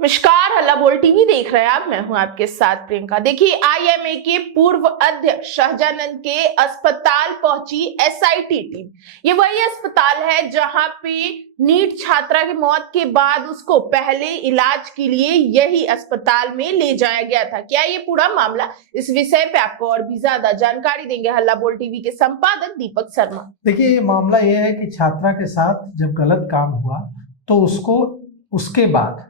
नमस्कार, हल्ला बोल टीवी देख रहे हैं आप। मैं हूं आपके साथ प्रियंका। देखिए, आईएमए के पूर्व अध्यक्ष शाहजानंद के अस्पताल पहुंची एसआईटी टीम। ये वही अस्पताल है जहां पे नीट छात्रा की मौत के बाद उसको पहले इलाज के लिए यही अस्पताल में ले जाया गया था। क्या ये पूरा मामला, इस विषय पे आपको और भी ज्यादा जानकारी देंगे हल्ला बोल टीवी के संपादक दीपक शर्मा। देखिए, ये मामला ये है कि छात्रा के साथ जब गलत काम हुआ तो उसको उसके बाद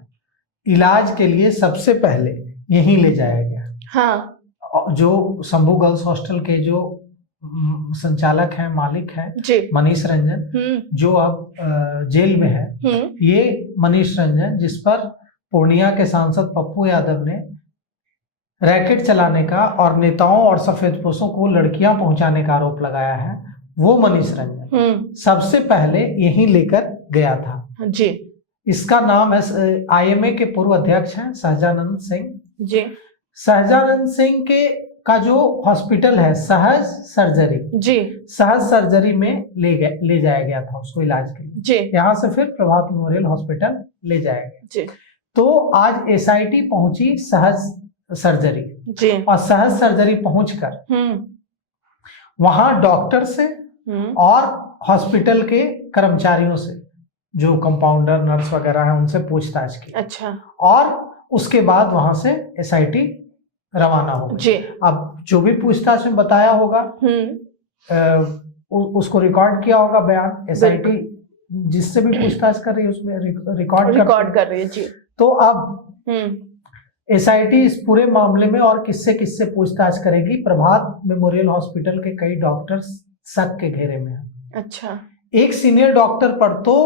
इलाज के लिए सबसे पहले यहीं ले जाया गया। हाँ, जो शंभू गर्ल्स हॉस्टल के जो संचालक हैं, मालिक हैं, मनीष रंजन, जो अब जेल में है। ये मनीष रंजन, जिस पर पूर्णिया के सांसद पप्पू यादव ने रैकेट चलाने का और नेताओं और सफेदपोशों को लड़कियां पहुंचाने का आरोप लगाया है, वो मनीष रंजन सबसे पहले यहीं लेकर गया था जी। इसका नाम है, आईएमए के पूर्व अध्यक्ष हैं शाहजानंद सिंह जी। शाहजानंद सिंह के का जो हॉस्पिटल है सहज सर्जरी जी, सहज सर्जरी में ले जाया गया था उसको इलाज के लिए जी। यहाँ से फिर प्रभात मेमोरियल हॉस्पिटल ले जाया गया जी। तो आज एसआईटी पहुंची सहज सर्जरी जी। और सहज सर्जरी पहुंचकर वहां डॉक्टर से और हॉस्पिटल के कर्मचारियों से, जो कंपाउंडर नर्स वगैरह हैं, उनसे पूछताछ की। अच्छा। और उसके बाद वहां से एसआईटी रवाना हो जी। अब जो भी पूछताछ में बताया होगा उसको रिकॉर्ड किया होगा बयान। एसआईटी जिससे भी पूछताछ कर रही है उसमें रिकॉर्ड कर रही है जी। तो अब एसआईटी इस पूरे मामले में और किससे किससे पूछताछ करेगी। प्रभात मेमोरियल हॉस्पिटल के कई डॉक्टर्स शक के घेरे में हैं। अच्छा। एक सीनियर डॉक्टर पर तो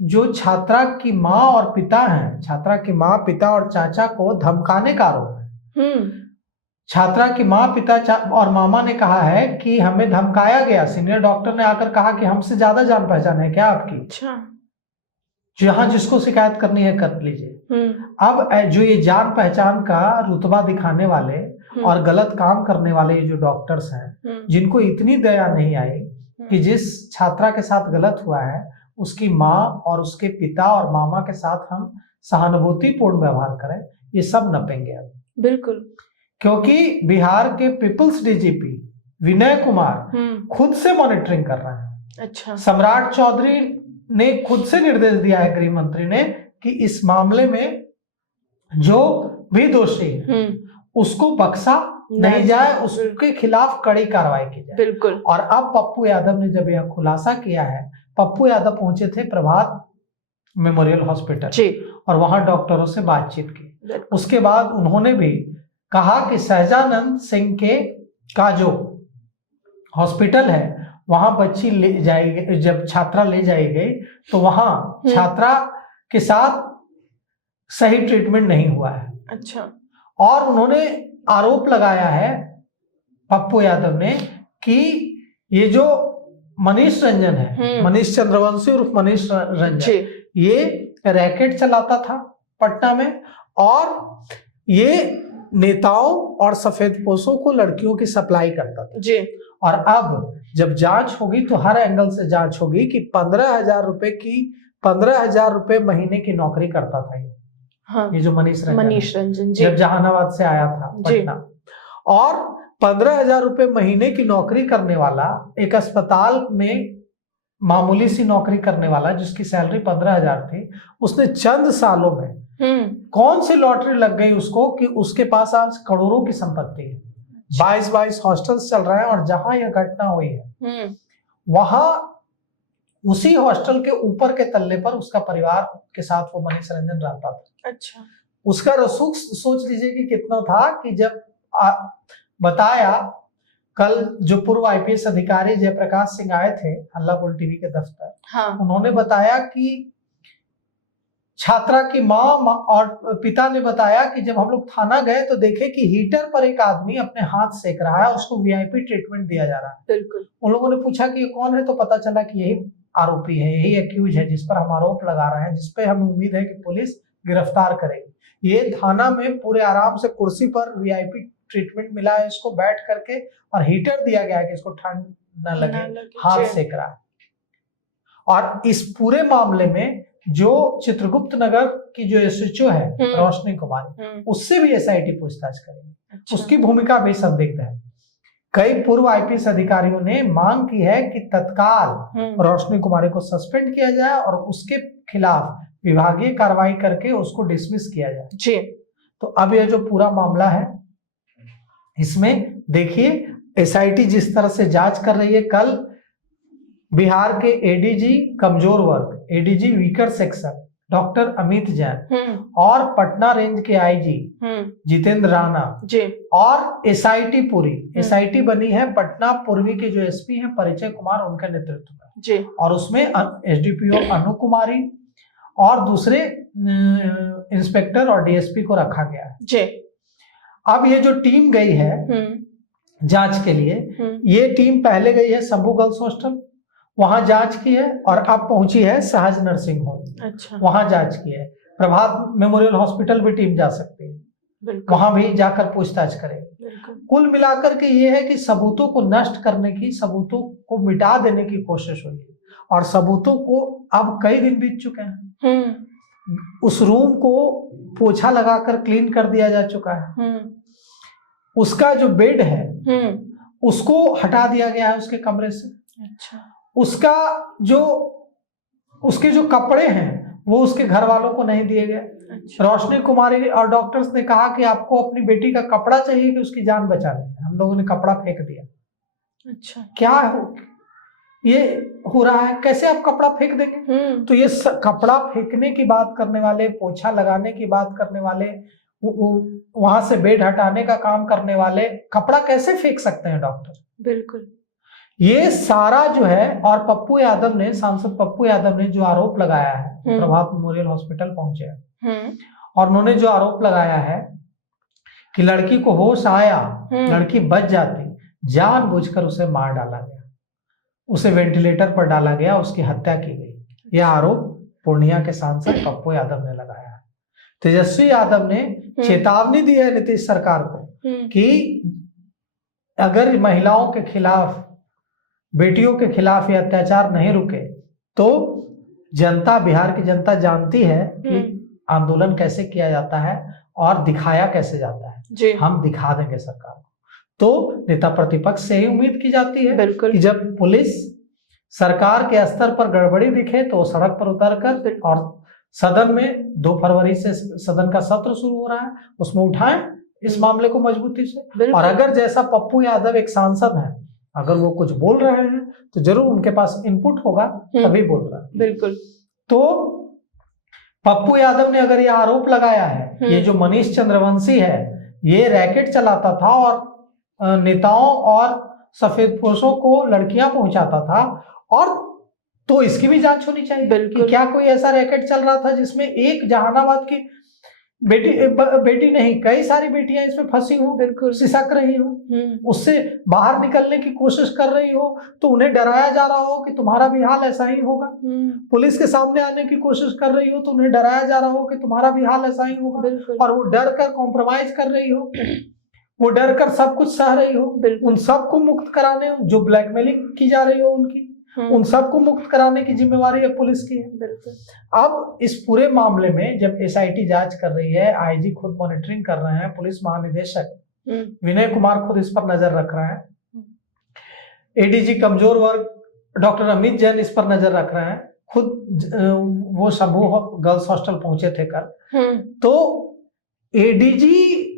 जो छात्रा की माँ और पिता हैं, छात्रा की माँ, पिता और चाचा को धमकाने का आरोप है। छात्रा की माँ, पिता और मामा ने कहा है कि हमें धमकाया गया। सीनियर डॉक्टर ने आकर कहा कि हमसे ज्यादा जान पहचान है क्या आपकी? अच्छा। जहां जिसको शिकायत करनी है कर लीजिए। अब जो ये जान पहचान का रुतबा दिखाने वाले और गलत काम करने वाले ये जो डॉक्टर्स हैं, जिनको इतनी दया नहीं आई कि जिस छात्रा के साथ गलत हुआ है उसकी माँ और उसके पिता और मामा के साथ हम सहानुभूतिपूर्ण व्यवहार करें, ये सब नपेंगे अब। बिल्कुल। क्योंकि बिहार के पीपल्स डीजीपी विनय कुमार खुद से मॉनिटरिंग कर रहे हैं। अच्छा। सम्राट चौधरी ने खुद से निर्देश दिया है गृह मंत्री ने कि इस मामले में जो भी दोषी है उसको बख्शा नहीं जाए, उसके खिलाफ कड़ी कार्रवाई की जाए। बिल्कुल। और अब पप्पू यादव ने जब यह खुलासा किया है, पप्पू यादव पहुंचे थे प्रभात मेमोरियल हॉस्पिटल जी। और वहां डॉक्टरों से बातचीत की। उसके बाद उन्होंने भी कहा कि शाहजानंद सिंह के का जो हॉस्पिटल है वहां बच्ची ले जाएगी, जब छात्रा ले जाई गई तो वहां छात्रा के साथ सही ट्रीटमेंट नहीं हुआ है। अच्छा। और उन्होंने आरोप लगाया है पप्पू यादव ने कि ये जो मनीष रंजन है, मनीष चंद्रवंशी उर्फ मनीष रंजन, ये रैकेट चलाता था पटना में और ये नेताओं और सफेदपोशों को लड़कियों की सप्लाई करता था जी। और अब जब जांच होगी तो हर एंगल से जांच होगी कि 15,000 रुपए महीने की नौकरी करता था ये। हाँ। ये जो मनीष रंजन जब जहानाबाद से आया था पटना, और 15,000 रुपए महीने की नौकरी करने वाला, एक अस्पताल में मामूली सी नौकरी करने वाला जिसकी सैलरी 15,000 थी, उसने चंद सालों में कौन सी लॉटरी लग गई उसको कि उसके पास आज करोड़ों की संपत्ति है। 22 हॉस्टल्स चल रहे हैं और जहां यह घटना हुई है वहां उसी हॉस्टल के ऊपर के तल्ले पर उसका परिवार के साथ वो मनीष रंजन रहता था। अच्छा। उसका रसूख सोच लीजिए कि कितना था कि जब बताया, कल जो पूर्व आईपीएस अधिकारी जयप्रकाश सिंह आए थे हल्ला बोल टीवी के दफ्तर, हाँ। उन्होंने बताया कि छात्रा की माँ और पिता ने बताया कि जब हम लोग थाना गए तो देखे कि हीटर पर एक आदमी अपने हाथ सेक रहा है, उसको वीआईपी ट्रीटमेंट दिया जा रहा है। बिल्कुल। उन लोगों ने पूछा कि ये कौन है, तो पता चला कि यही आरोपी है, यही एक्यूज है जिस पर हम आरोप लगा रहे हैं, जिसपे हमें उम्मीद है कि पुलिस गिरफ्तार करेगी। ये थाना में पूरे आराम से कुर्सी पर वीआईपी ट्रीटमेंट मिला है इसको बैठ करके, और हीटर दिया गया है कि इसको ठंड न लगे, हाथ सेक रहा है। और इस पूरे मामले में जो चित्रगुप्त नगर की जो एसएचओ है रोशनी कुमारी, उससे भी एसआईटी पूछताछ करेगी। अच्छा। उसकी भूमिका भी संदिग्ध है। कई पूर्व आईपीएस अधिकारियों ने मांग की है कि तत्काल रोशनी कुमारी को सस्पेंड किया जाए और उसके खिलाफ विभागीय कार्रवाई करके उसको डिसमिस किया जाए जी। तो अब यह जो पूरा मामला है, इसमें देखिए एसआईटी जिस तरह से जांच कर रही है, कल बिहार के एडीजी कमजोर वर्ग, ADG weaker section doctor Amit Jain और पटना रेंज के आईजी जितेंद्र राणा जी और एसआईटी पूरी एसआईटी बनी है पटना पूर्वी के जो एसपी हैं परिचय कुमार, उनके नेतृत्व में जी। और उसमें एसडीपीओ अनु कुमारी और दूसरे इंस्पेक्टर और डीएसपी को रखा गया है जी। अब ये जो टीम गई है जांच के लिए, ये टीम पहले गई है शंभू गर्ल्स हॉस्टल, वहां जांच की है और अब पहुंची है सहज नर्सिंग होम। अच्छा। वहां जांच की है। प्रभात मेमोरियल हॉस्पिटल भी टीम जा सकती है, वहां भी जाकर पूछताछ करेगी। कुल मिलाकर के ये है कि सबूतों को नष्ट करने की, सबूतों को मिटा देने की कोशिश हुई है और सबूतों को अब कई दिन बीत चुके हैं। उस रूम को पोछा लगाकर क्लीन कर दिया जा चुका है। उसका जो बेड है उसको हटा दिया गया है उसके कमरे से। अच्छा। उसका उसके जो कपड़े हैं वो उसके घर वालों को नहीं दिए गए। अच्छा। रोशनी कुमारी और डॉक्टर्स ने कहा कि आपको अपनी बेटी का कपड़ा चाहिए कि उसकी जान बचानी है, हम लोगों ने कपड़ा फेंक दिया। अच्छा। क्या ये हो रहा है, कैसे आप कपड़ा फेंक देंगे? तो ये कपड़ा फेंकने की बात करने वाले, पोछा लगाने की बात करने वाले, वहां से बेड हटाने का काम करने वाले कपड़ा कैसे फेंक सकते हैं डॉक्टर? बिल्कुल। ये सारा जो है, और पप्पू यादव ने, सांसद पप्पू यादव ने जो आरोप लगाया है, प्रभात मेमोरियल हॉस्पिटल पहुंचे हैं और उन्होंने जो आरोप लगाया है कि लड़की को होश आया, लड़की बच जाती, जानबूझकर उसे मार डाला गया, उसे वेंटिलेटर पर डाला गया, उसकी हत्या की गई। यह आरोप पूर्णिया के सांसद पप्पू यादव ने लगाया है। तेजस्वी यादव ने चेतावनी दी है नीतीश सरकार को कि अगर महिलाओं के खिलाफ, बेटियों के खिलाफ ये अत्याचार नहीं रुके तो जनता, बिहार की जनता जानती है कि आंदोलन कैसे किया जाता है और दिखाया कैसे जाता है जी। हम दिखा देंगे सरकार को। तो नेता प्रतिपक्ष से ही उम्मीद की जाती है कि जब पुलिस सरकार के स्तर पर गड़बड़ी दिखे तो सड़क पर उतरकर, और सदन में 2 फरवरी से सदन का सत्र शुरू हो रहा है, उसमें उठाएं इस मामले को मजबूती से। और अगर जैसा पप्पू यादव एक सांसद है, अगर वो कुछ बोल रहे हैं तो जरूर उनके पास इनपुट होगा, तभी बोल रहा है। बिल्कुल। तो पप्पू यादव ने अगर ये आरोप लगाया है, ये जो मनीष चंद्रवंशी है ये रैकेट चलाता था और नेताओं और सफेदपोशों को लड़कियां पहुंचाता था, और तो इसकी भी जांच होनी चाहिए कि क्या कोई ऐसा रैकेट चल रहा था जिसमें एक जहानाबाद की बेटी नहीं, कई सारी बेटियां इसमें फंसी हो, बिल्कुल सिसक रही हो, उससे बाहर निकलने की कोशिश कर रही हो, तो उन्हें डराया जा रहा हो कि तुम्हारा भी हाल ऐसा ही होगा। पुलिस के सामने आने की कोशिश कर रही हो तो उन्हें डराया जा रहा हो कि तुम्हारा भी हाल ऐसा ही होगा, और वो डर कर कॉम्प्रोमाइज कर रही हो, वो डर कर सब कुछ सह रही हो। उन सबको मुक्त कराने, जो ब्लैकमेलिंग की जा रही हो उनकी, उन सबको मुक्त कराने की जिम्मेवारी है पुलिस की है। अब इस पूरे मामले में जब एसआईटी जांच कर रही है, आईजी खुद मॉनिटरिंग कर रहे हैं, पुलिस महानिदेशक विनय कुमार खुद इस पर नजर रख रहे हैं, एडीजी कमजोर वर्ग डॉक्टर अमित जैन इस पर नजर रख रहे हैं, खुद वो शंभू गर्ल्स हॉस्टल पहुंचे थे कल। तो एडीजी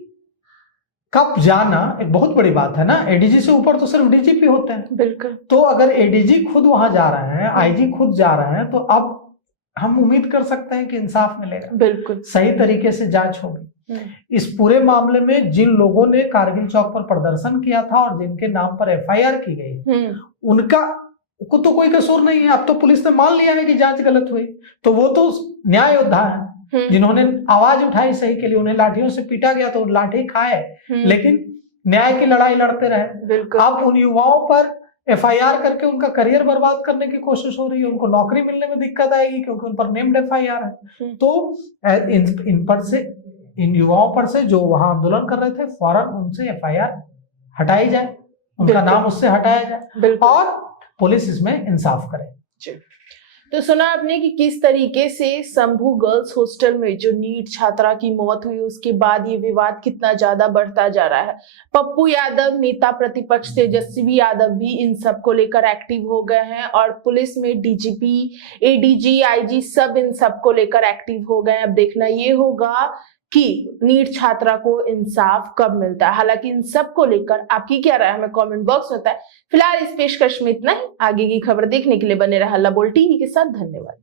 कब जाना एक बहुत बड़ी बात है ना, एडीजी से ऊपर तो सिर्फ डीजीपी होते हैं। बिल्कुल। तो अगर एडीजी खुद वहां जा रहे हैं, आईजी खुद जा रहे हैं, तो अब हम उम्मीद कर सकते हैं कि इंसाफ मिलेगा, बिल्कुल सही तरीके से जांच होगी। इस पूरे मामले में जिन लोगों ने कारगिल चौक पर प्रदर्शन किया था और जिनके नाम पर एफआईआर की गई, उनका को तो कोई कसूर नहीं है। अब तो पुलिस ने मान लिया है कि जांच गलत हुई, तो वो तो न्याय योद्धा है जिन्होंने आवाज उठाई सही के लिए, उन्हें लाठियों से पीटा गया तो लाठी खाए, लेकिन न्याय की लड़ाई लड़ते रहे। अब उन युवाओं पर एफआईआर करके उनका करियर बर्बाद करने की कोशिश हो रही है, उनको नौकरी मिलने में दिक्कत आएगी क्योंकि उन पर नेम्ड एफआईआर है। तो इन युवाओं पर से जो वहां आंदोलन कर रहे थे, फौरन उनसे एफआईआर हटाई जाए, उनका नाम उससे हटाया जाए और पुलिस इसमें इंसाफ करे। तो सुना आपने कि किस तरीके से शंभू गर्ल्स हॉस्टल में जो नीट छात्रा की मौत हुई उसके बाद ये विवाद कितना ज्यादा बढ़ता जा रहा है। पप्पू यादव, नेता प्रतिपक्ष तेजस्वी यादव भी इन सब को लेकर एक्टिव हो गए हैं और पुलिस में डीजीपी, एडीजी, आईजी सब इन सब को लेकर एक्टिव हो गए हैं। अब देखना ये होगा कि नीट छात्रा को इंसाफ कब मिलता है। हालांकि इन सब को लेकर आपकी क्या राय है हमें कमेंट बॉक्स में बताएं। फिलहाल इस पेशकश में इतना ही। आगे की खबर देखने के लिए बने रहा लबोल टीवी के साथ। धन्यवाद।